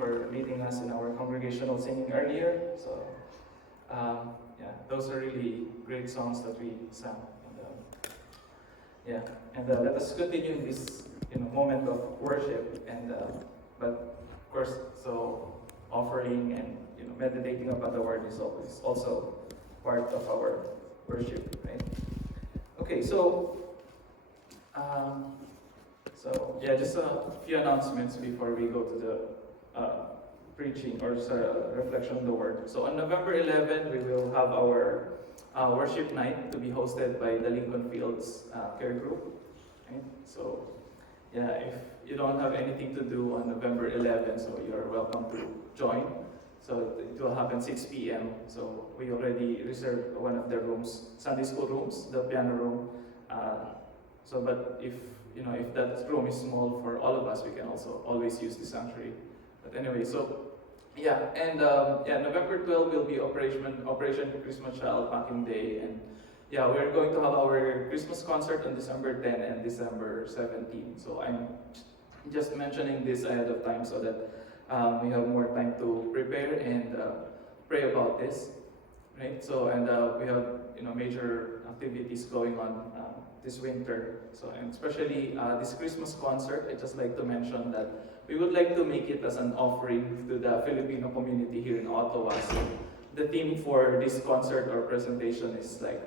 for leading us in our congregational singing earlier. So, those are really great songs that we sang. And let us continue in this moment of worship. But of course, so offering and meditating upon the word is always also part of our worship, right? Okay, just a few announcements before we go to the preaching or reflection on the word. So on November 11, we will have our worship night to be hosted by the Lincoln Fields Care Group. Right? So, if you don't have anything to do on November 11, so you're welcome to join. So it will happen 6 p.m. So we already reserved one of the rooms, Sunday school rooms, the piano room. But if that room is small for all of us, we can also always use the sanctuary. But anyway, November 12 will be Operation Christmas Child Packing Day, and we're going to have our Christmas concert on December 10 and December 17. So I'm just mentioning this ahead of time so that we have more time to prepare and pray about this, right? So we have major activities going on this winter. So and especially this Christmas concert, I just like to mention that we would like to make it as an offering to the Filipino community here in Ottawa. So the theme for this concert or presentation is like,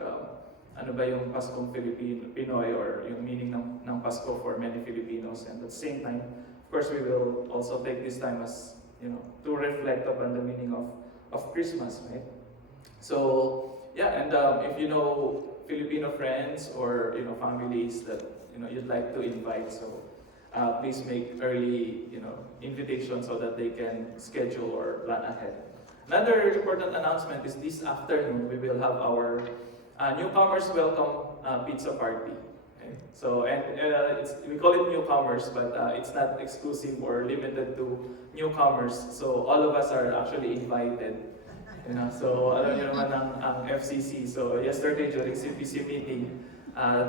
ano ba yung Paskong Pinoy, or yung meaning ng Pasko for many Filipinos. And at the same time, of course, we will also take this time as, to reflect upon the meaning of Christmas, right? So, if you know Filipino friends or, families that, you'd like to invite, so please make early, invitation so that they can schedule or plan ahead. Another important announcement is this afternoon we will have our newcomers welcome pizza party. Okay? So we call it newcomers, but it's not exclusive or limited to newcomers. So all of us are actually invited. So alam niyo naman ang FCC. So yesterday during CPC meeting,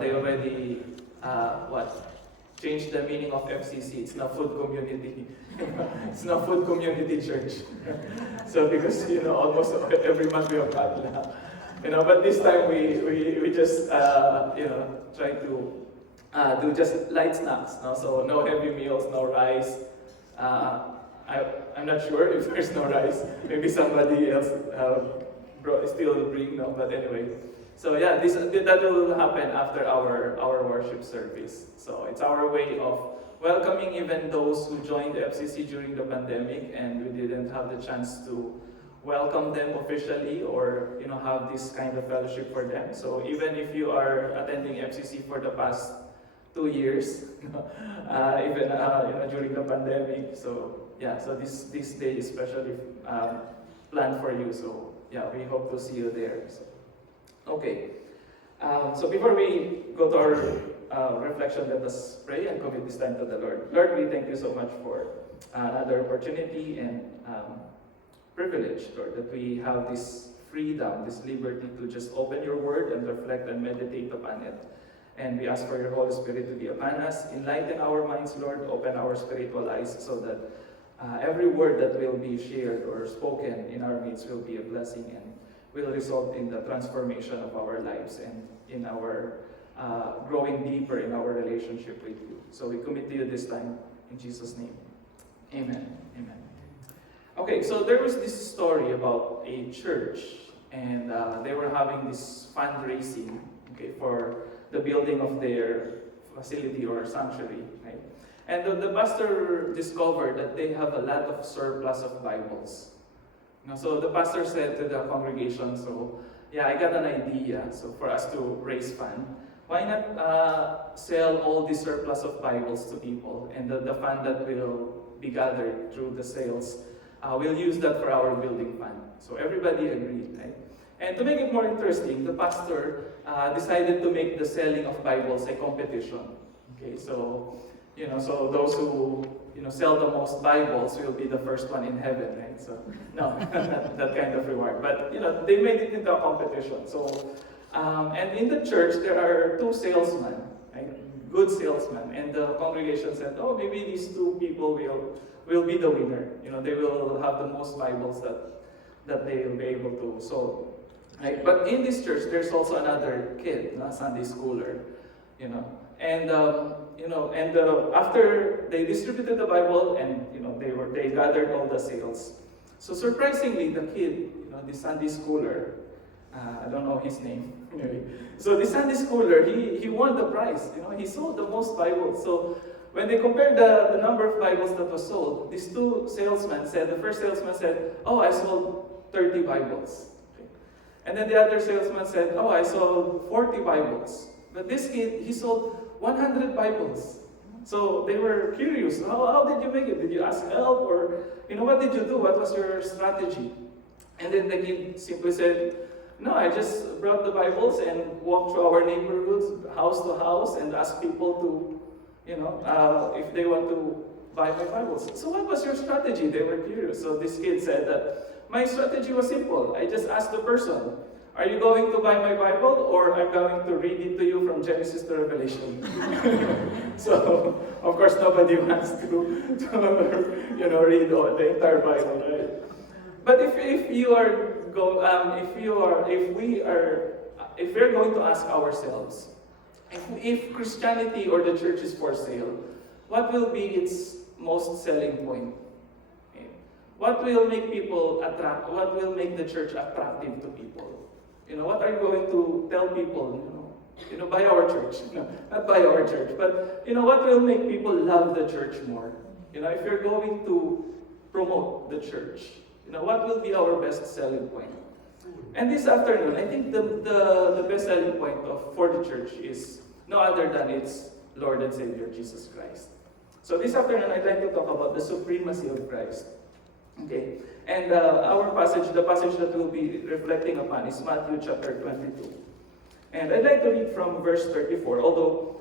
they already changed the meaning of FCC. It's now Food Community. It's now Food Community Church. So because almost every month we have padla. But this time we just try to do just light snacks. No? So no heavy meals, no rice. I'm not sure if there's no rice. Maybe somebody else still bring, no. But anyway. So that will happen after our worship service. So it's our way of welcoming even those who joined the FCC during the pandemic and we didn't have the chance to welcome them officially or have this kind of fellowship for them. So even if you are attending FCC for the past 2 years, even during the pandemic, so this day is especially planned for you. So we hope to see you there. So. Okay, so before we go to our reflection, let us pray and commit this time to the Lord. Lord, we thank you so much for another opportunity and privilege, Lord, that we have this freedom, this liberty to just open your word and reflect and meditate upon it. And we ask for your Holy Spirit to be upon us, enlighten our minds, Lord, open our spiritual eyes so that every word that will be shared or spoken in our midst will be a blessing and will result in the transformation of our lives and in our growing deeper in our relationship with you. So we commit to you this time in Jesus' name. Amen. Amen. Okay, so there was this story about a church, and they were having this fundraising, for the building of their facility or sanctuary, right? And the pastor discovered that they have a lot of surplus of Bibles. So the pastor said to the congregation, I got an idea. So for us to raise fund, why not sell all the surplus of Bibles to people, and the fund that will be gathered through the sales, we'll use that for our building fund. So everybody agreed, right? And to make it more interesting, the pastor decided to make the selling of Bibles a competition. Okay, so those who sell the most Bibles will be the first one in heaven, right? So no, not that kind of reward. But they made it into a competition. So and in the church there are 2 salesmen, right? Good salesmen, and the congregation said, maybe these 2 people will will be the winner. They will have the most Bibles that they will be able to sold. Right? But in this church, there's also another kid, a Sunday schooler, and after they distributed the Bible and they gathered all the sales. So surprisingly, the kid, the Sunday schooler, I don't know his name. Anyway, so the Sunday schooler, he won the prize. He sold the most Bibles. So when they compared the number of Bibles that was sold, these two salesmen said, the first salesman said, "Oh, I sold 30 Bibles." Okay. And then the other salesman said, "Oh, I sold 40 Bibles." But this kid, he sold 100 Bibles. So they were curious. How did you make it? Did you ask help? Or, what did you do? What was your strategy? And then the kid simply said, "No, I just brought the Bibles and walked through our neighborhoods, house to house, and asked people to, if they want to buy my Bibles." "So what was your strategy?" They were curious. So this kid said that, "My strategy was simple. I just asked the person, 'Are you going to buy my Bible, or I'm going to read it to you from Genesis to Revelation?'" So, of course, nobody wants to read the entire Bible, right? But if we're going to ask ourselves, if Christianity or the church is for sale, what will be its most selling point? Okay. What will make What will make the church attractive to people? What are you going to tell people? By our church. No, not by our church, but what will make people love the church more? If you're going to promote the church, what will be our best selling point? And this afternoon, I think the best selling point for the church is no other than its Lord and Savior, Jesus Christ. So this afternoon, I'd like to talk about the supremacy of Christ. Okay, and the passage that we'll be reflecting upon is Matthew chapter 22. And I'd like to read from verse 34, although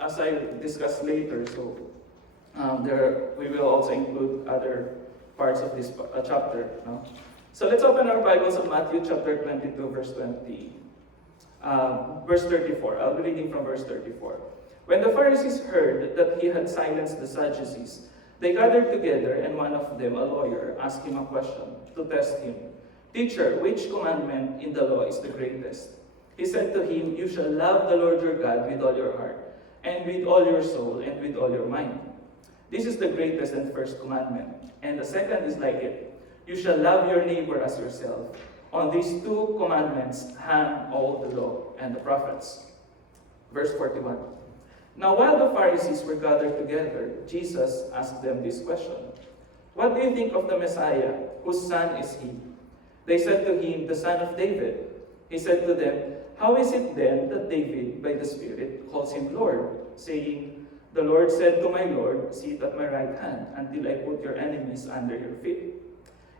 as I discuss later, so we will also include other parts of this chapter. No? So let's open our Bibles on Matthew chapter 22, verse 34. I'll be reading from verse 34. When the Pharisees heard that he had silenced the Sadducees, they gathered together, and one of them, a lawyer, asked him a question to test him. "Teacher, which commandment in the law is the greatest?" He said to him, "You shall love the Lord your God with all your heart, and with all your soul, and with all your mind. This is the greatest and first commandment. And the second is like it. You shall love your neighbor as yourself. On these two commandments hang all the law and the prophets." Verse 41. Now while the Pharisees were gathered together, Jesus asked them this question. "What do you think of the Messiah? Whose son is he?" They said to him, "The son of David." He said to them, "How is it then that David, by the Spirit, calls him Lord, saying, 'The Lord said to my Lord, sit at my right hand until I put your enemies under your feet'?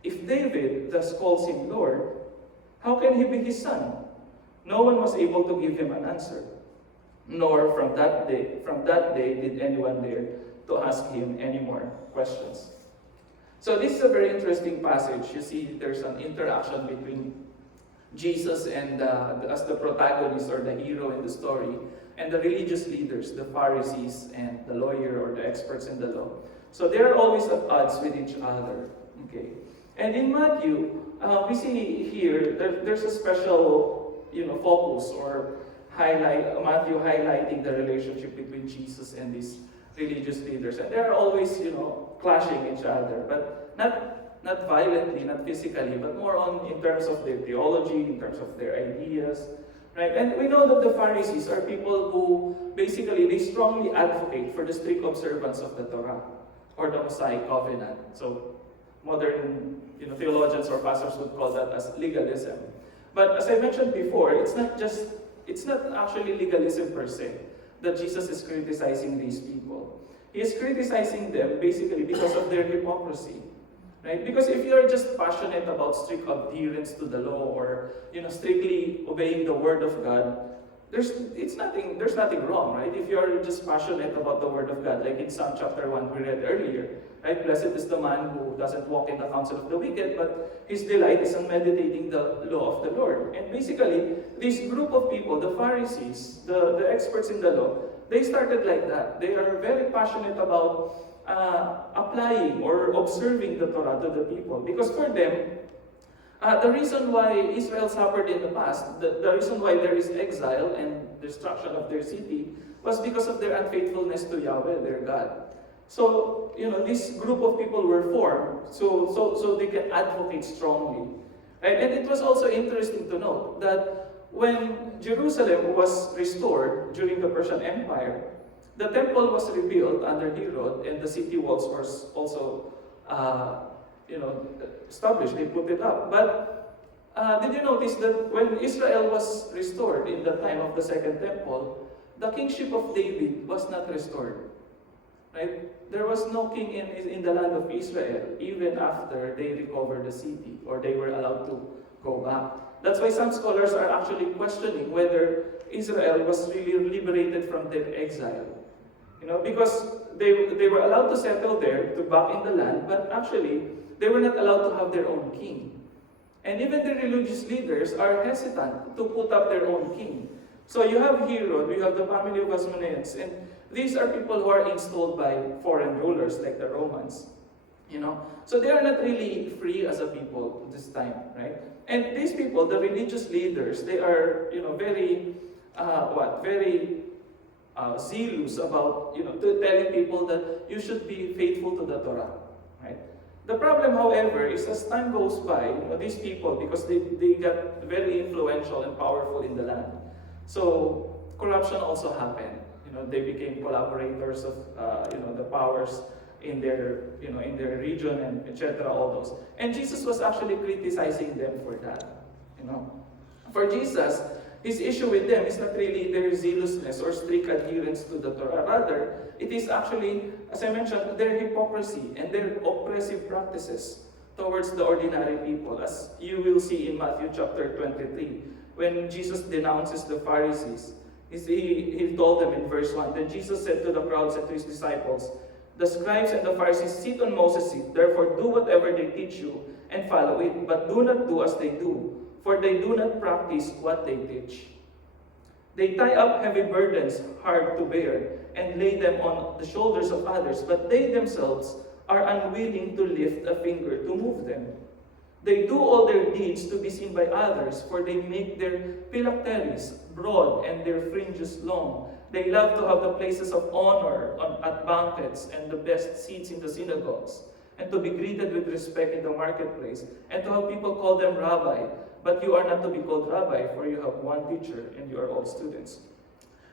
If David thus calls him Lord, how can he be his son?" No one was able to give him an answer, nor from that day did anyone dare to ask him any more questions. So this is a very interesting passage. You see, there's an interaction between Jesus and as the protagonist or the hero in the story, and the religious leaders, the Pharisees and the lawyer or the experts in the law. So they're always at odds with each other. Okay, and in Matthew, we see here there's a special focus or Matthew highlighting the relationship between Jesus and these religious leaders, and they're always clashing each other, but not violently, not physically, but more in terms of their theology, in terms of their ideas, right? And we know that the Pharisees are people who basically they strongly advocate for the strict observance of the Torah or the Mosaic covenant. So modern theologians or pastors would call that as legalism. But as I mentioned before, it's not actually legalism per se that Jesus is criticizing these people. He is criticizing them basically because of their hypocrisy. Right? Because if you're just passionate about strict adherence to the law or strictly obeying the word of God, there's nothing wrong, right? If you're just passionate about the word of God, like in Psalm chapter 1 we read earlier, right? Blessed is the man who doesn't walk in the counsel of the wicked, but his delight is in meditating the law of the Lord. And basically, this group of people, the Pharisees, the experts in the law, they started like that. They are very passionate about applying or observing the Torah to the people. Because for them, the reason why Israel suffered in the past, the reason why there is exile and destruction of their city, was because of their unfaithfulness to Yahweh, their God. So, this group of people were formed so they can advocate strongly. Right? And it was also interesting to note that when Jerusalem was restored during the Persian Empire, the temple was rebuilt under Herod, and the city walls were also established. They put it up. But did you notice that when Israel was restored in the time of the Second Temple, the kingship of David was not restored? Right? There was no king in the land of Israel, even after they recovered the city, or they were allowed to go back. That's why some scholars are actually questioning whether Israel was really liberated from their exile. Because they were allowed to settle there, to back in the land, but actually, they were not allowed to have their own king. And even the religious leaders are hesitant to put up their own king. So you have Herod, you have the family of Hasmoneans, and these are people who are installed by foreign rulers like the Romans. So they are not really free as a people this time, right? And these people, the religious leaders, they are, very, very zealous about, telling people that you should be faithful to the Torah, right? The problem, however, is as time goes by, these people, because they got very influential and powerful in the land, so corruption also happened. They became collaborators of, the powers in their, in their region, and etc. All those. And Jesus was actually criticizing them for that. For Jesus, his issue with them is not really their zealousness or strict adherence to the Torah. Rather, it is actually, as I mentioned, their hypocrisy and their oppressive practices towards the ordinary people, as you will see in Matthew chapter 23, when Jesus denounces the Pharisees. He told them in verse 1, "Then Jesus said to the crowds and to his disciples, 'The scribes and the Pharisees sit on Moses' seat. Therefore do whatever they teach you and follow it, but do not do as they do, for they do not practice what they teach. They tie up heavy burdens hard to bear and lay them on the shoulders of others, but they themselves are unwilling to lift a finger to move them. They do all their deeds to be seen by others, for they make their phylacteries broad and their fringes long. They love to have the places of honor at banquets and the best seats in the synagogues, and to be greeted with respect in the marketplace, and to have people call them rabbi. But you are not to be called rabbi, for you have one teacher, and you are all students.'"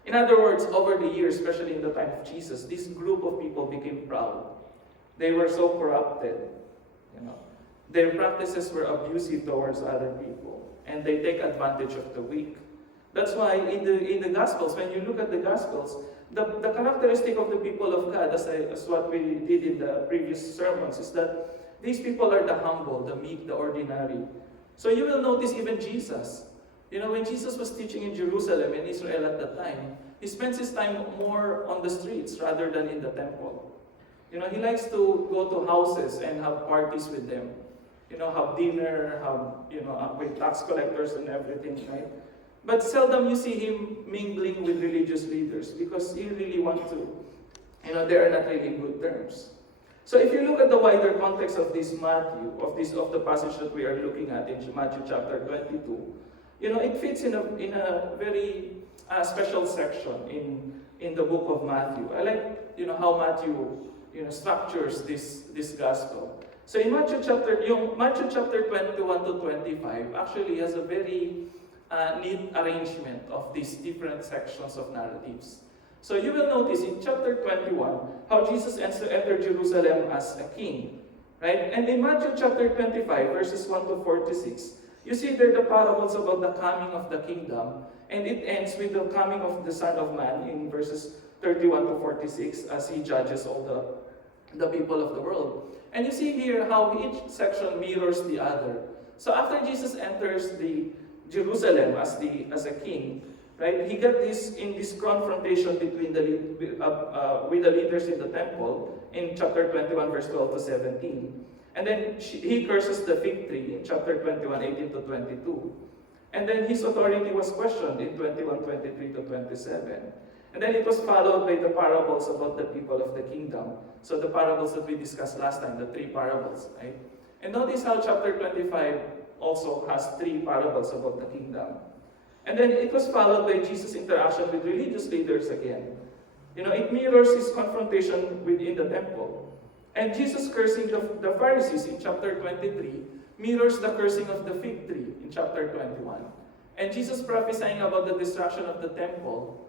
In other words, over the years, especially in the time of Jesus, this group of people became proud. They were so corrupted. Their practices were abusive towards other people, and they take advantage of the weak. That's why in the Gospels, when you look at the Gospels, the characteristic of the people of God, as what we did in the previous sermons, is that these people are the humble, the meek, the ordinary. So you will notice even Jesus. When Jesus was teaching in Jerusalem and Israel at that time, he spends his time more on the streets rather than in the temple. He likes to go to houses and have parties with them. Have dinner, with tax collectors and everything, right? But seldom you see him mingling with religious leaders because he really wants to, they are not really in good terms. So if you look at the wider context of this Matthew, of the passage that we are looking at in Matthew chapter 22, it fits in a very special section in the book of Matthew. I like, how Matthew, structures this gospel. So in Matthew chapter 21 to 25 actually has a very neat arrangement of these different sections of narratives. So you will notice in chapter 21 how Jesus entered Jerusalem as a king, right? And in Matthew chapter 25 verses 1 to 46, you see there the parables about the coming of the kingdom, and it ends with the coming of the Son of Man in verses 31 to 46 as he judges all the people of the world. And you see here how each section mirrors the other. So after Jesus enters the Jerusalem as a king, right? He got this confrontation between with the leaders in the temple in chapter 21, verse 12 to 17. And then he curses the fig tree in chapter 21, 18 to 22. And then his authority was questioned in 21, 23 to 27. And then it was followed by the parables about the people of the kingdom. So the parables that we discussed last time, the three parables, right? And notice how chapter 25 also has three parables about the kingdom. And then it was followed by Jesus' interaction with religious leaders again. It mirrors his confrontation within the temple. And Jesus cursing the Pharisees in chapter 23 mirrors the cursing of the fig tree in chapter 21. And Jesus prophesying about the destruction of the temple,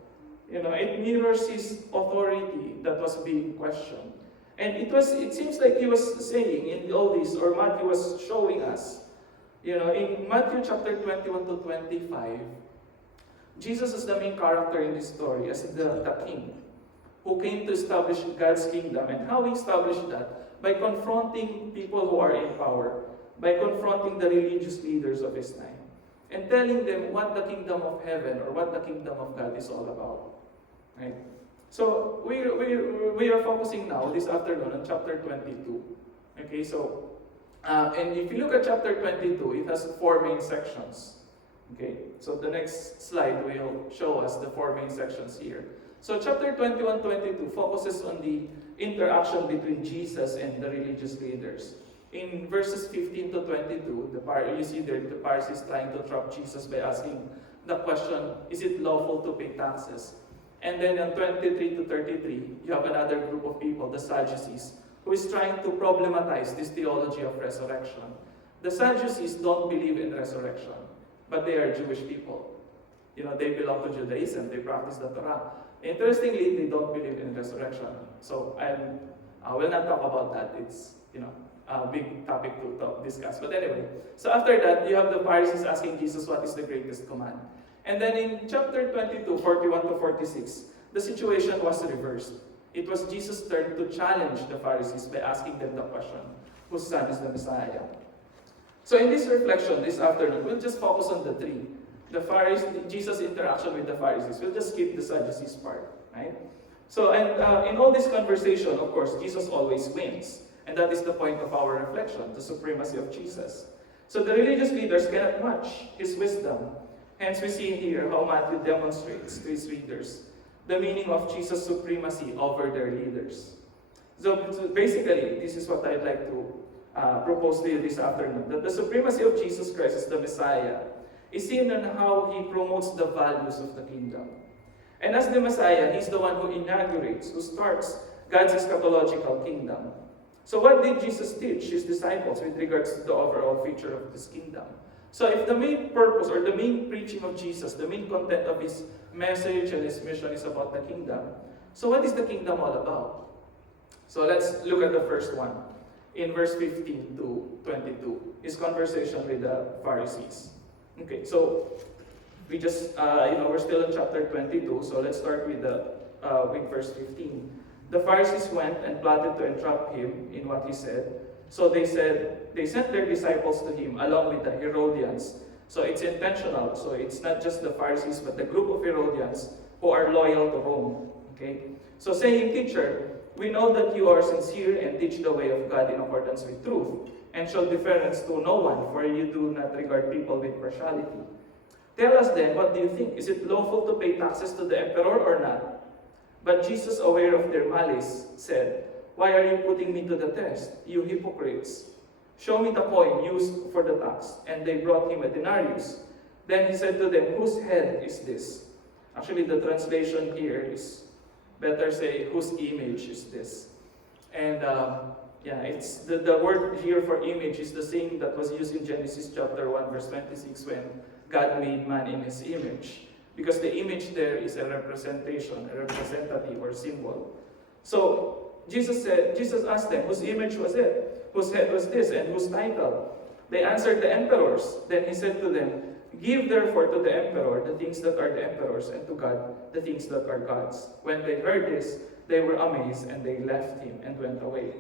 it mirrors his authority that was being questioned. And it seems like he was saying in all this, or Matthew was showing us, in Matthew chapter 21 to 25, Jesus is the main character in this story as the king who came to establish God's kingdom. And how he established that? By confronting people who are in power, by confronting the religious leaders of his time, and telling them what the kingdom of heaven or what the kingdom of God is all about. Right? So we are focusing now this afternoon on chapter 22. Okay, so and if you look at chapter 22, it has four main sections. Okay, so the next slide will show us the four main sections here. So chapter 21-22 focuses on the interaction between Jesus and the religious leaders. In verses 15 to 22, you see there the Pharisees trying to trap Jesus by asking the question, is it lawful to pay taxes? And then in 23 to 33, you have another group of people, the Sadducees, who is trying to problematize this theology of resurrection. The Sadducees don't believe in resurrection, but they are Jewish people. They belong to Judaism, they practice the Torah. Interestingly, they don't believe in resurrection. So I will not talk about that. It's, a big topic to discuss. But anyway, so after that, you have the Pharisees asking Jesus what is the greatest command. And then in chapter 22, 41 to 46, the situation was reversed. It was Jesus' turn to challenge the Pharisees by asking them the question, whose son is the Messiah? So in this reflection this afternoon, we'll just focus on the three. Jesus' interaction with the Pharisees. We'll just skip the Sadducees part, right? So, and in all this conversation, of course, Jesus always wins. And that is the point of our reflection, the supremacy of Jesus. So the religious leaders cannot match his wisdom. Hence we see here how Matthew demonstrates to his readers the meaning of Jesus' supremacy over their leaders. So basically, this is what I'd like to propose to you this afternoon. That the supremacy of Jesus Christ as the Messiah is seen in how he promotes the values of the kingdom. And as the Messiah, he's the one who inaugurates, who starts God's eschatological kingdom. So what did Jesus teach his disciples with regards to the overall feature of this kingdom? So if the main purpose or the main preaching of Jesus, the main content of his message and his mission is about the kingdom, so what is the kingdom all about? So let's look at the first one. In verse 15 to 22, his conversation with the Pharisees. Okay, so we just, we're still in chapter 22, so let's start with verse 15. The Pharisees went and plotted to entrap him in what he said. So they sent their disciples to him along with the Herodians. So it's intentional. So it's not just the Pharisees, but the group of Herodians who are loyal to Rome. Okay? So saying, Teacher, we know that you are sincere and teach the way of God in accordance with truth, and show deference to no one, for you do not regard people with partiality. Tell us then, what do you think? Is it lawful to pay taxes to the emperor or not? But Jesus, aware of their malice, said, Why are you putting me to the test, you hypocrites? Show me the coin used for the tax. And they brought him a denarius. Then he said to them, Whose head is this? Actually, the translation here is better say, whose image is this? And it's the word here for image is the same that was used in Genesis chapter 1, verse 26, when God made man in his image. Because the image there is a representation, a representative or symbol. So Jesus asked them, whose image was it? Whose head was this? And whose title? They answered, the emperor's. Then he said to them, Give therefore to the emperor the things that are the emperor's, and to God the things that are God's. When they heard this, they were amazed, and they left him and went away.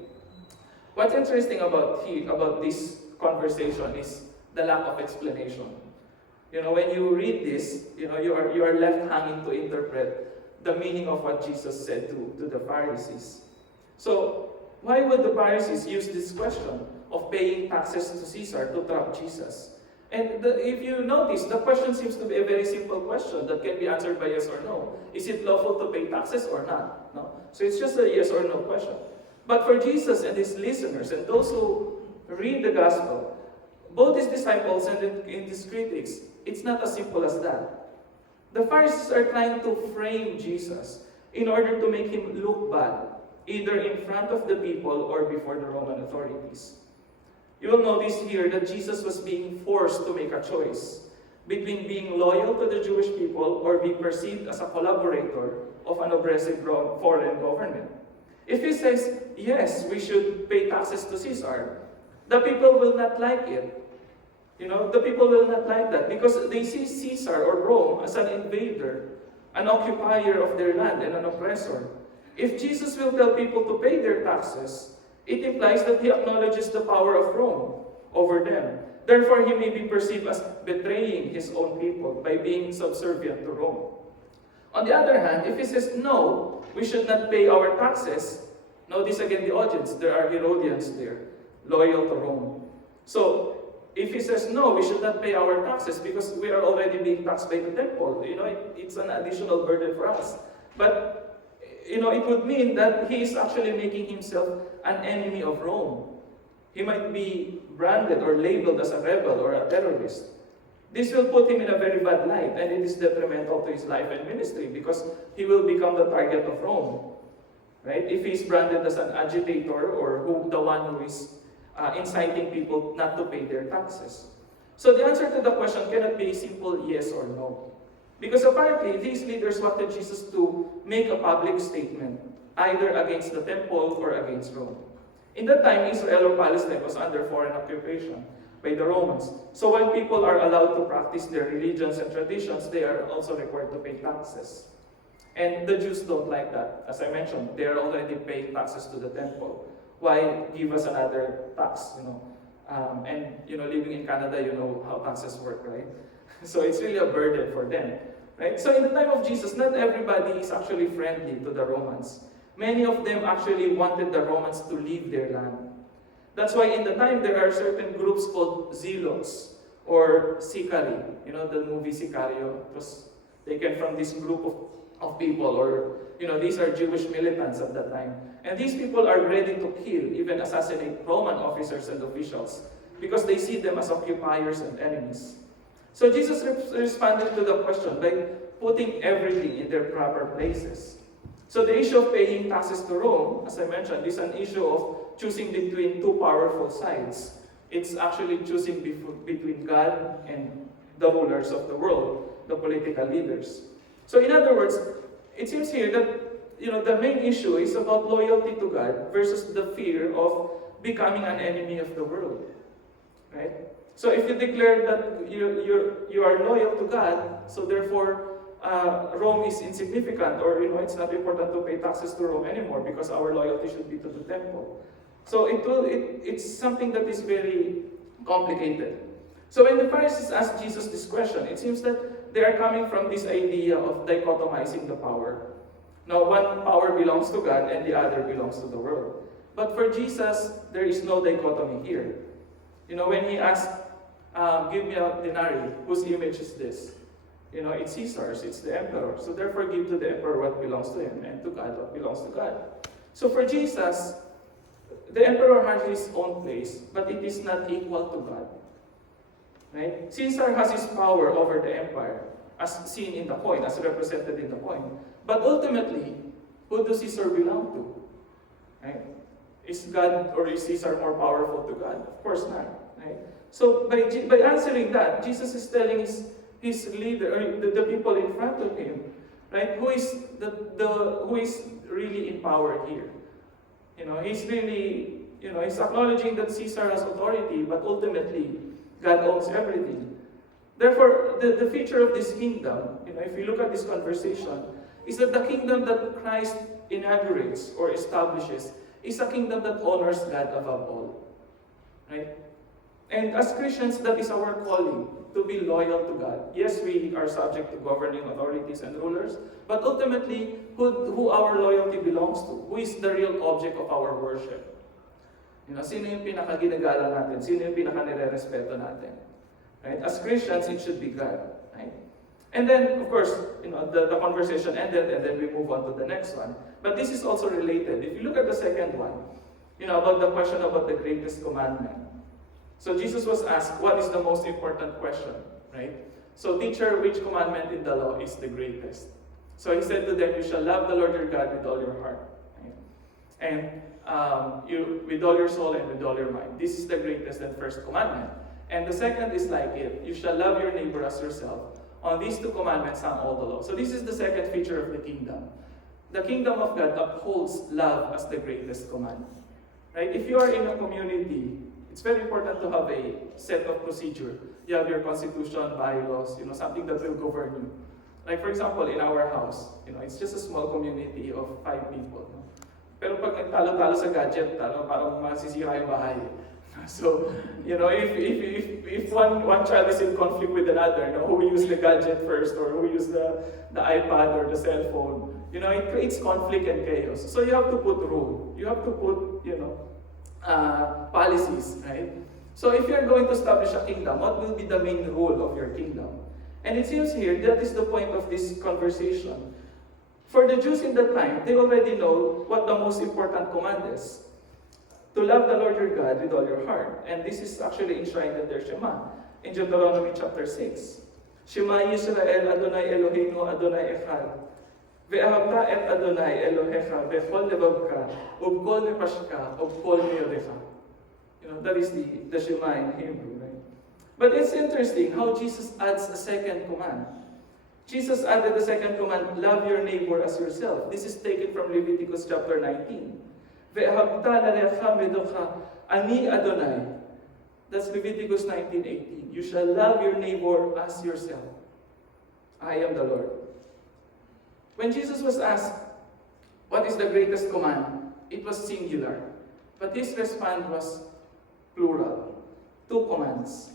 What's interesting about this conversation is the lack of explanation. When you read this, you are left hanging to interpret the meaning of what Jesus said to the Pharisees. So, why would the Pharisees use this question of paying taxes to Caesar to trap Jesus? And if you notice, the question seems to be a very simple question that can be answered by yes or no. Is it lawful to pay taxes or not? No. So it's just a yes or no question. But for Jesus and his listeners and those who read the gospel, both his disciples and his critics, it's not as simple as that. The Pharisees are trying to frame Jesus in order to make him look bad, either in front of the people or before the Roman authorities. You will notice here that Jesus was being forced to make a choice between being loyal to the Jewish people or be perceived as a collaborator of an oppressive foreign government. If he says, yes, we should pay taxes to Caesar, the people will not like it. The people will not like that because they see Caesar or Rome as an invader, an occupier of their land and an oppressor. If Jesus will tell people to pay their taxes, it implies that he acknowledges the power of Rome over them. Therefore, he may be perceived as betraying his own people by being subservient to Rome. On the other hand, if he says, no, we should not pay our taxes, notice again the audience, there are Herodians there, loyal to Rome. So, if he says, no, we should not pay our taxes because we are already being taxed by the temple, it's an additional burden for us. But it would mean that he is actually making himself an enemy of Rome. He might be branded or labeled as a rebel or a terrorist. This will put him in a very bad light, and it is detrimental to his life and ministry because he will become the target of Rome. Right? If he's branded as an agitator or the one who is inciting people not to pay their taxes. So the answer to the question cannot be a simple yes or no. Because apparently, these leaders wanted Jesus to make a public statement, either against the temple or against Rome. In that time, Israel or Palestine was under foreign occupation by the Romans. So while people are allowed to practice their religions and traditions, they are also required to pay taxes. And the Jews don't like that. As I mentioned, they are already paying taxes to the temple. Why give us another tax, living in Canada, you know how taxes work, right? So it's really a burden for them, right? So in the time of Jesus, not everybody is actually friendly to the Romans. Many of them actually wanted the Romans to leave their land. That's why in the time there are certain groups called zealots or sicari. The movie Sicario. It was taken from this group of people, or these are Jewish militants at that time. And these people are ready to kill, even assassinate Roman officers and officials because they see them as occupiers and enemies. So Jesus responded to the question by putting everything in their proper places. So the issue of paying taxes to Rome, as I mentioned, is an issue of choosing between two powerful sides. It's actually choosing between God and the rulers of the world, the political leaders. So in other words, it seems here that the main issue is about loyalty to God versus the fear of becoming an enemy of the world. Right? So if you declare that you are loyal to God, so therefore Rome is insignificant, or it's not important to pay taxes to Rome anymore because our loyalty should be to the temple. So it's something that is very complicated. So when the Pharisees asked Jesus this question, it seems that they are coming from this idea of dichotomizing the power. Now, one power belongs to God and the other belongs to the world. But for Jesus, there is no dichotomy here. When he asked, give me a denarius, whose image is this? It's Caesar's, it's the emperor. So therefore, give to the emperor what belongs to him, and to God what belongs to God. So for Jesus, the emperor has his own place, but it is not equal to God. Right? Caesar has his power over the empire, as seen in the coin, as represented in the coin. But ultimately, who does Caesar belong to? Right? Is God or is Caesar more powerful to God? Of course not. Right? So by answering that, Jesus is telling his leader, or the people in front of him, right? Who is really in power here? He's really, he's acknowledging that Caesar has authority, but ultimately, God owns everything. Therefore, the feature of this kingdom, if you look at this conversation, is that the kingdom that Christ inaugurates or establishes is a kingdom that honors God above all. Right? And as Christians, that is our calling, to be loyal to God. Yes, we are subject to governing authorities and rulers, but ultimately, who our loyalty belongs to, who is the real object of our worship. Sino yung pinaka-ginagala natin? Sino yung pinaka-nire-respeto natin? Right? As Christians, it should be God. Right? And then, of course, the conversation ended, and then we move on to the next one. But this is also related. If you look at the second one, about the question about the greatest commandment. So Jesus was asked, what is the most important question? Right? So, teacher, which commandment in the law is the greatest? So he said to them, you shall love the Lord your God with all your heart. Right? And with all your soul and with all your mind. This is the greatest and first commandment. And the second is like it. You shall love your neighbor as yourself. On these two commandments hang all the law. So this is the second feature of the kingdom. The kingdom of God upholds love as the greatest command. Right? If you are in a community, it's very important to have a set of procedure. You have your constitution, bylaws, something that will govern you. Like for example, in our house, it's just a small community of 5 people. No? Pero pag nagtalo-talo sa gadget, parang masisira yung bahay. So, if one child is in conflict with another, who will use the gadget first, or who will use the iPad or the cell phone, it creates conflict and chaos. So you have to put rule. You have to put, policies, right? So if you're going to establish a kingdom, what will be the main rule of your kingdom? And it seems here, that is the point of this conversation. For the Jews in that time, they already know what the most important command is. To love the Lord your God with all your heart. And this is actually enshrined in their Shema, in Deuteronomy chapter 6. Shema Yisrael Adonai Eloheinu Adonai Echad. Ve'ahavta et Adonai Elohecha ve'chol levavka u'b'kol nefashka u'b'kol meyodecha. That is the Shema in Hebrew, right? But it's interesting how Jesus adds a second command. Jesus added the second command, love your neighbor as yourself. This is taken from Leviticus chapter 19. Ve'ahavta l'recha medocha ani Adonai. That's Leviticus 19:18. You shall love your neighbor as yourself. I am the Lord. When Jesus was asked, what is the greatest command? It was singular. But his response was plural. 2 commands.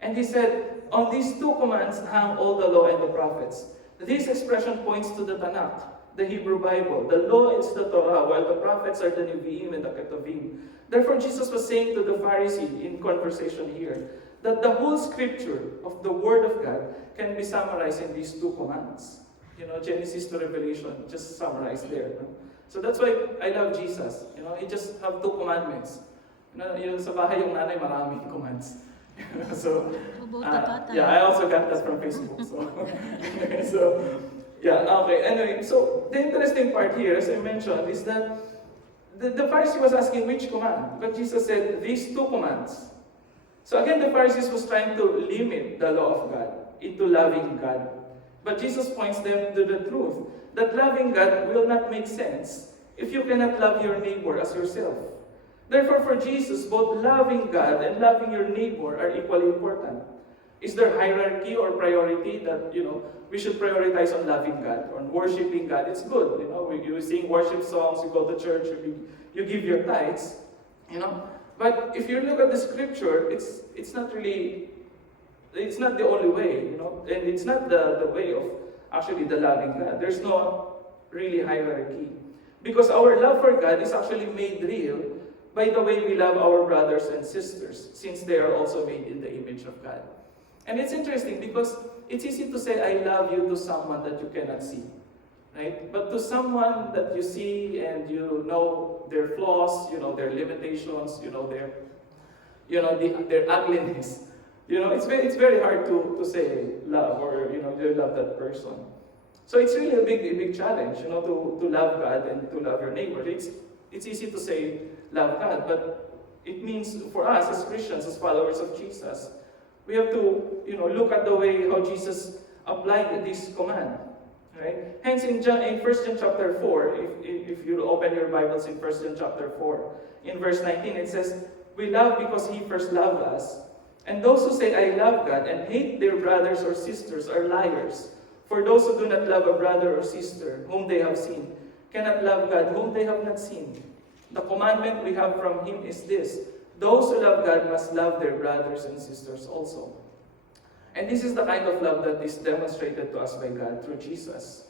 And he said, on these 2 commands hang all the law and the prophets. This expression points to the Tanakh, the Hebrew Bible. The law is the Torah, while the prophets are the Nevi'im and the Ketuvim. Therefore, Jesus was saying to the Pharisee in conversation here, that the whole scripture of the Word of God can be summarized in these 2 commands. Genesis to Revelation, just summarized there. So that's why I love Jesus. He just have 2 commandments. Sa bahay yung nanay, maraming commands. So, yeah, I also got that from Facebook. Anyway, so the interesting part here, as I mentioned, is that the Pharisee was asking which command, but Jesus said these 2 commands. So again, the Pharisees was trying to limit the law of God into loving God. But Jesus points them to the truth, that loving God will not make sense if you cannot love your neighbor as yourself. Therefore, for Jesus, both loving God and loving your neighbor are equally important. Is there hierarchy or priority that, we should prioritize on loving God, on worshiping God? It's good, you sing worship songs, you go to church, you give your tithes, But if you look at the scripture, it's not the only way, and it's not the way of actually the loving God. There's no really hierarchy. Because our love for God is actually made real by the way we love our brothers and sisters, since they are also made in the image of God. And it's interesting because it's easy to say, I love you to someone that you cannot see, right? But to someone that you see and you know their flaws, their limitations, their ugliness, it's very hard to say love or, you love that person. So it's really a big challenge, to love God and to love your neighbor. It's easy to say love God, but it means for us as Christians, as followers of Jesus, we have to, look at the way how Jesus applied this command, right? Hence, in 1 John chapter 4, if you open your Bibles in 1 John chapter 4, in verse 19, it says, we love because He first loved us. And those who say, I love God, and hate their brothers or sisters are liars. For those who do not love a brother or sister whom they have seen, cannot love God whom they have not seen. The commandment we have from Him is this: those who love God must love their brothers and sisters also. And this is the kind of love that is demonstrated to us by God through Jesus.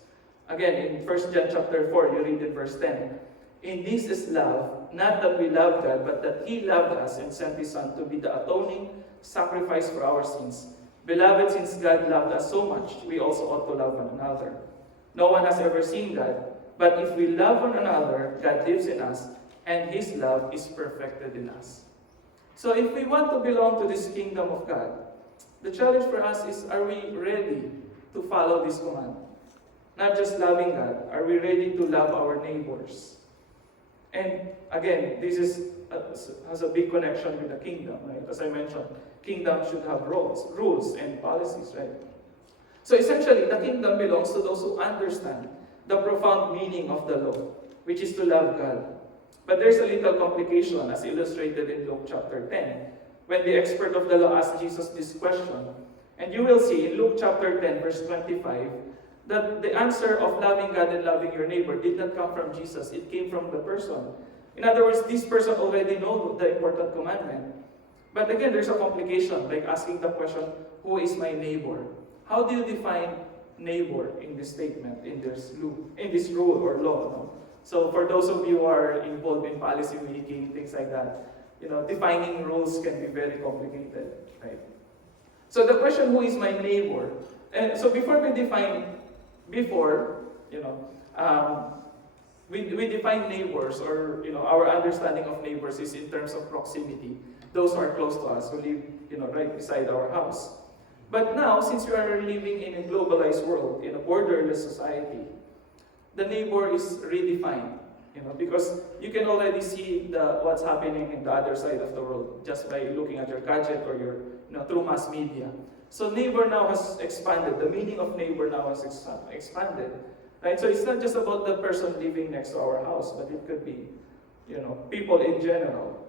Again, in 1 John chapter 4, you read in verse 10, in this is love, not that we love God, but that He loved us and sent His Son to be the atoning sacrifice for our sins. Beloved, since God loved us so much, we also ought to love one another. No one has ever seen God, but if we love one another, God lives in us, and His love is perfected in us. So if we want to belong to this kingdom of God, the challenge for us is, are we ready to follow this command? Not just loving God, are we ready to love our neighbors? And again, this has a big connection with the kingdom, right? As I mentioned, kingdom should have rules and policies, right? So essentially, the kingdom belongs to those who understand the profound meaning of the law, which is to love God. But there's a little complication, as illustrated in Luke chapter 10, when the expert of the law asked Jesus this question. And you will see in Luke chapter 10, verse 25, that the answer of loving God and loving your neighbor did not come from Jesus. It came from the person. In other words, this person already knows the important commandment. But again, there's a complication, like asking the question, who is my neighbor? How do you define neighbor in this statement, in this rule or law? No? So for those of you who are involved in policy making, things like that, defining rules can be very complicated, right? So the question, who is my neighbor? And so before we define, we define neighbors, or our understanding of neighbors is in terms of proximity. Those who are close to us, who live right beside our house. But now, since we are living in a globalized world, in a borderless society, the neighbor is redefined. Because you can already see what's happening in the other side of the world just by looking at your gadget or your through mass media. So neighbor now has expanded. The meaning of neighbor now has expanded, right? So it's not just about the person living next to our house, but it could be, people in general.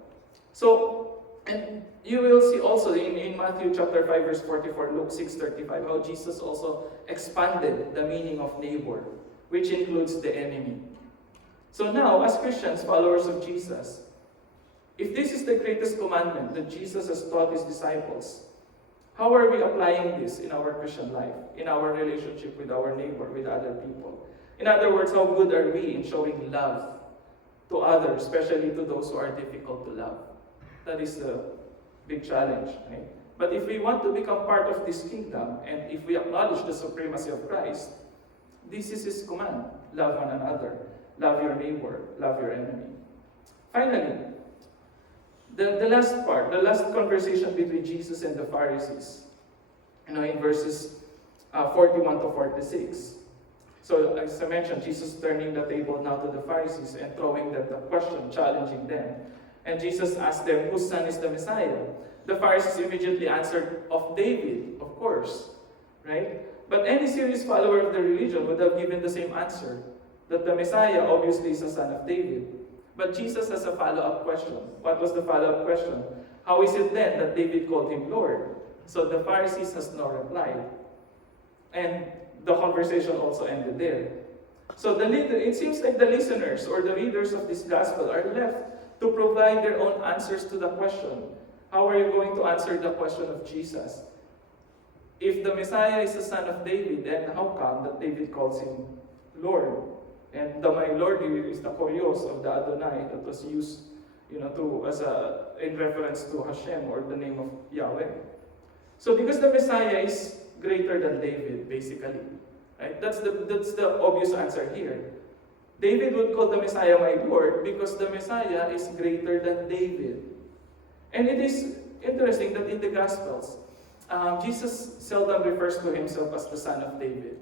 So, and you will see also in Matthew chapter 5, verse 44, Luke 6:35, how Jesus also expanded the meaning of neighbor, which includes the enemy. So now, as Christians, followers of Jesus, if this is the greatest commandment that Jesus has taught His disciples, how are we applying this in our Christian life, in our relationship with our neighbor, with other people? In other words, how good are we in showing love to others, especially to those who are difficult to love? That is the big challenge, right? But if we want to become part of this kingdom, and if we acknowledge the supremacy of Christ, this is His command: love one another, love your neighbor, love your enemy. Finally, the last part, the last conversation between Jesus and the Pharisees, in verses 41 to 46. So, as I mentioned, Jesus turning the table now to the Pharisees and throwing them the question, challenging them. And Jesus asked them, whose son is the Messiah? The Pharisees immediately answered, of David, of course, right? But any serious follower of the religion would have given the same answer, that the Messiah obviously is a son of David. But Jesus has a follow-up question. What was the follow-up question? How is it then that David called Him Lord? So the Pharisees has no reply. And the conversation also ended there. So it seems like the listeners or the readers of this gospel are left to provide their own answers to the question. How are you going to answer the question of Jesus? If the Messiah is the son of David, then how come that David calls Him Lord? And the my Lord here is the kurios of the Adonai that was used, in reference to Hashem, or the name of Yahweh. So because the Messiah is greater than David, basically, right? That's the obvious answer here. David would call the Messiah my Lord because the Messiah is greater than David. And it is interesting that in the Gospels, Jesus seldom refers to Himself as the Son of David.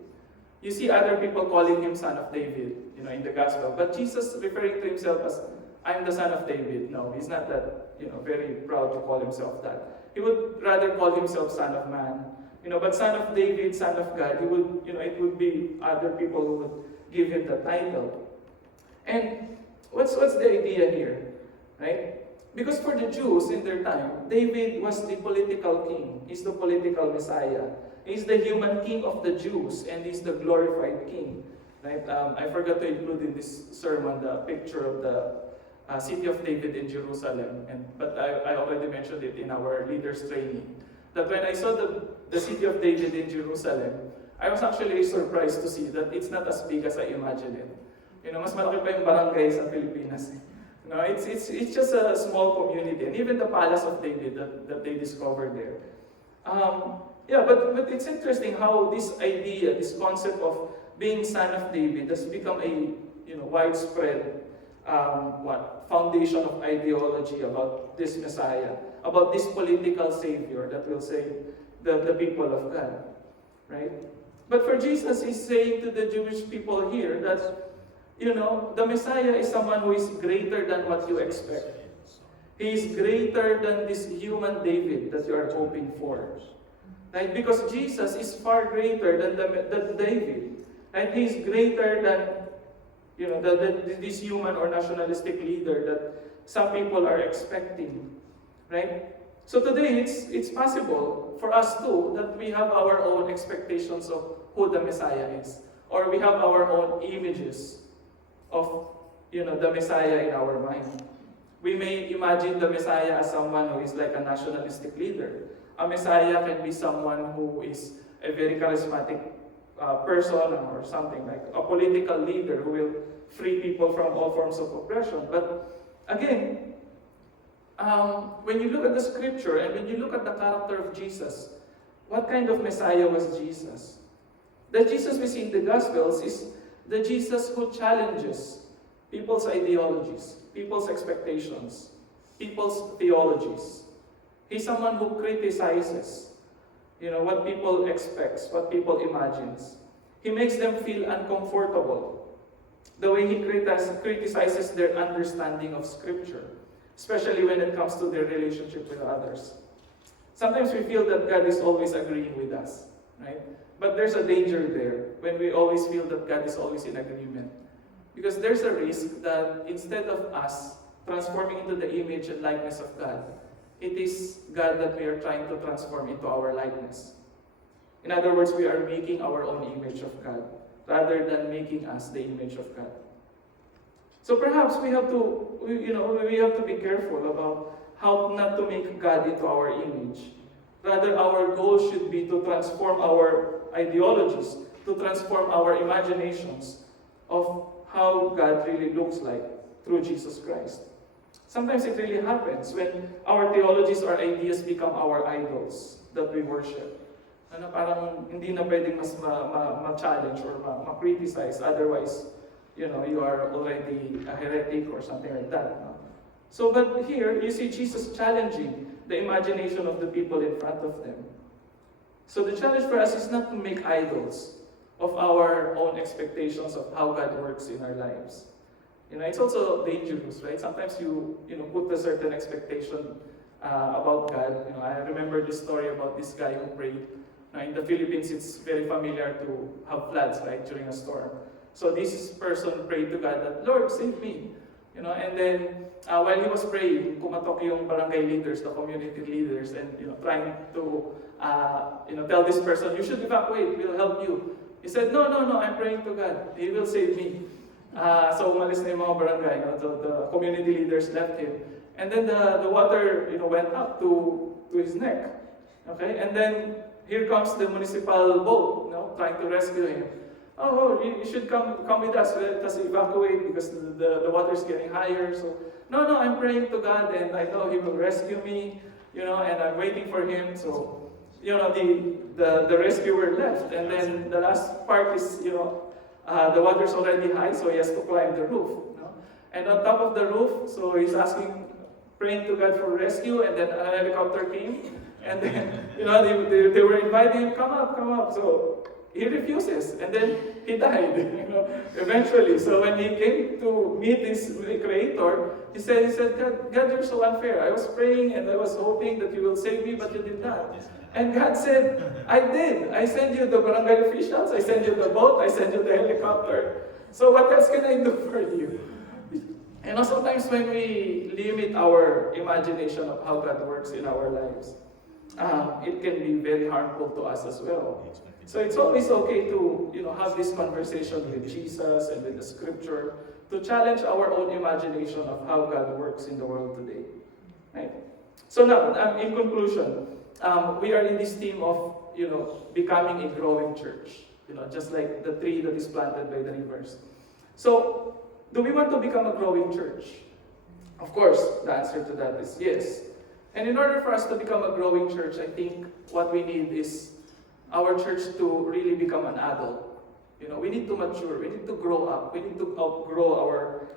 You see other people calling Him Son of David, in the Gospel. But Jesus referring to Himself as, I'm the Son of David. No, He's not that, very proud to call Himself that. He would rather call Himself Son of Man. But Son of David, Son of God, He would, it would be other people who would give Him the title. And what's the idea here, right? Because for the Jews in their time, David was the political king. He's the political Messiah. He's the human king of the Jews, and He's the glorified king. Right? I forgot to include in this sermon the picture of the city of David in Jerusalem. But I already mentioned it in our leaders training. That when I saw the city of David in Jerusalem, I was actually surprised to see that it's not as big as I imagined it. Mas malaki pa yung barangay sa Pilipinas. No, it's just a small community, and even the palace of David that they discovered there. Yeah, but it's interesting how this idea, this concept of being son of David has become a widespread foundation of ideology about this Messiah, about this political savior that will save the people of God, right? But for Jesus, he's saying to the Jewish people here that the Messiah is someone who is greater than what you expect. He is greater than this human David that you are hoping for. Right? Because Jesus is far greater than David. And he is greater than this human or nationalistic leader that some people are expecting. Right? So today it's possible for us too that we have our own expectations of who the Messiah is. Or we have our own images of the Messiah in our mind. We may imagine the Messiah as someone who is like a nationalistic leader. A Messiah can be someone who is a very charismatic person or something, like a political leader who will free people from all forms of oppression. But again, when you look at the scripture and when you look at the character of Jesus, what kind of Messiah was Jesus? The Jesus we see in the Gospels is the Jesus who challenges people's ideologies, people's expectations, people's theologies. He's someone who criticizes, what people expect, what people imagines. He makes them feel uncomfortable. The way he criticizes their understanding of Scripture, especially when it comes to their relationship with others. Sometimes we feel that God is always agreeing with us, right? But there's a danger there when we always feel that God is always in agreement. Because there's a risk that instead of us transforming into the image and likeness of God, it is God that we are trying to transform into our likeness. In other words, we are making our own image of God rather than making us the image of God. So perhaps we have to be careful about how not to make God into our image. Rather, our goal should be to transform our ideologies, to transform our imaginations of how God really looks like through Jesus Christ. Sometimes it really happens when our theologies or ideas become our idols that we worship. Parang hindi na pwedeng mas ma-challenge or ma-criticize. Otherwise, you are already a heretic or something like that. No? So, but here, you see Jesus challenging the imagination of the people in front of them. So the challenge for us is not to make idols of our own expectations of how God works in our lives. It's also dangerous, right? Sometimes you put a certain expectation about God. I remember this story about this guy who prayed. In the Philippines, it's very familiar to have floods, right, during a storm. So this person prayed to God that, Lord, save me. And then while he was praying, kumatok yung barangay leaders, the community leaders, and trying to tell this person, you should evacuate, we'll help you. He said, no, I'm praying to God. He will save me. So umalis na yung mga barangay, the community leaders left him. And then the water went up to his neck. Okay? And then here comes the municipal boat, trying to rescue him. Oh, you should come with us. Let us evacuate because the water is getting higher. So, no, I'm praying to God and I know He will rescue me, and I'm waiting for Him. So, the rescuer left. And then the last part is, the water's already high, so he has to climb the roof. And on top of the roof, so he's praying to God for rescue, and then a helicopter came. And then, they were inviting him, come up. So he refuses, and then he died, eventually. So when he came to meet his Creator, he said, God, you're so unfair. I was praying and I was hoping that you will save me, but you did not. And God said, I did. I sent you the barangay officials, I sent you the boat, I sent you the helicopter. So what else can I do for you? Sometimes when we limit our imagination of how God works in our lives, it can be very harmful to us as well. So it's always okay to have this conversation with Jesus and with the Scripture to challenge our own imagination of how God works in the world today. Right? So now, in conclusion, we are in this theme of becoming a growing church. Just like the tree that is planted by the rivers. So, do we want to become a growing church? Of course, the answer to that is yes. And in order for us to become a growing church, I think what we need is our church to really become an adult. We need to mature, we need to grow up, we need to outgrow our,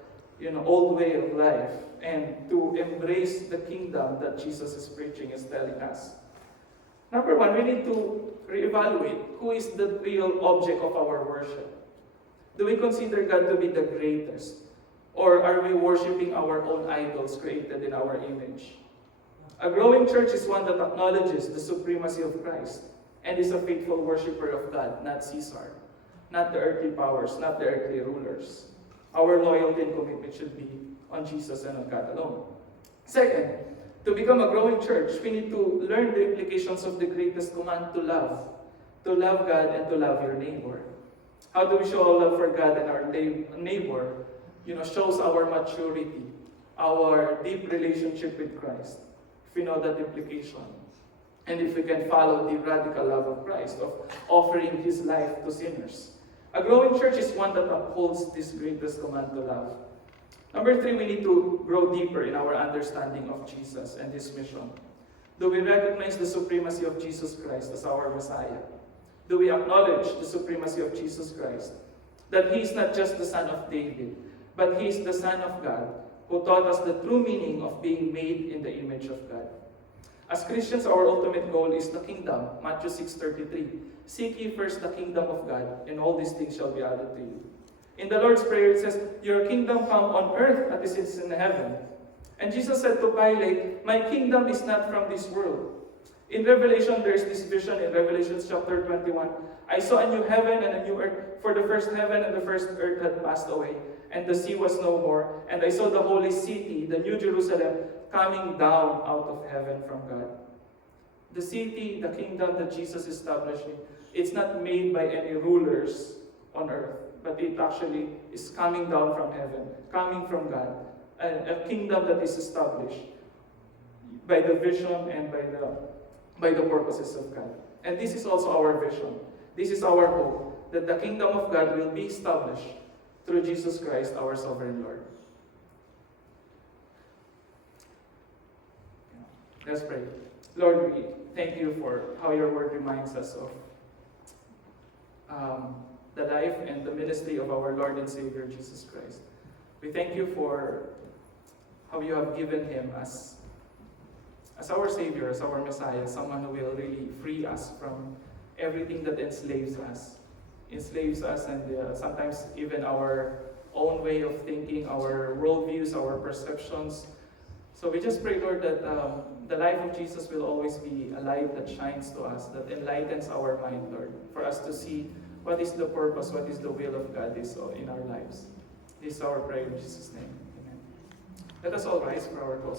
old way of life and to embrace the kingdom that Jesus is preaching, is telling us. Number one, we need to reevaluate who is the real object of our worship. Do we consider God to be the greatest? Or are we worshiping our own idols created in our image? A growing church is one that acknowledges the supremacy of Christ and is a faithful worshiper of God, not Caesar, not the earthly powers, not the earthly rulers. Our loyalty and commitment should be on Jesus and on God alone. Second, to become a growing church, we need to learn the implications of the greatest command to love God and to love your neighbor. How do we show our love for God and our neighbor? Shows our maturity, our deep relationship with Christ. If we know that implication, and if we can follow the radical love of Christ, of offering His life to sinners. A growing church is one that upholds this greatest command to love. Number three, we need to grow deeper in our understanding of Jesus and His mission. Do we recognize the supremacy of Jesus Christ as our Messiah? Do we acknowledge the supremacy of Jesus Christ? That He is not just the Son of David, but He is the Son of God, who taught us the true meaning of being made in the image of God. As Christians, our ultimate goal is the kingdom. Matthew 6:33. Seek ye first the kingdom of God, and all these things shall be added to you. In the Lord's Prayer, it says, your kingdom come on earth as it is in heaven. And Jesus said to Pilate, my kingdom is not from this world. In Revelation, there is this vision in Revelation chapter 21. I saw a new heaven and a new earth, for the first heaven and the first earth had passed away, and the sea was no more. And I saw the holy city, the new Jerusalem, coming down out of heaven from God. The city, the kingdom that Jesus is establishing, it's not made by any rulers on earth, but it actually is coming down from heaven, coming from God. A kingdom that is established by the vision and by the purposes of God. And this is also our vision. This is our hope, that the kingdom of God will be established through Jesus Christ, our sovereign Lord. Let's pray. Lord, we thank you for how your word reminds us of the life and the ministry of our Lord and Savior, Jesus Christ. We thank you for how you have given Him as our Savior, as our Messiah, someone who will really free us from everything that enslaves us and sometimes even our own way of thinking, our worldviews, our perceptions. So we just pray, Lord, that the life of Jesus will always be a light that shines to us, that enlightens our mind, Lord, for us to see what is the purpose, what is the will of God is in our lives. This is our prayer in Jesus' name. Amen. Let us all rise for our close.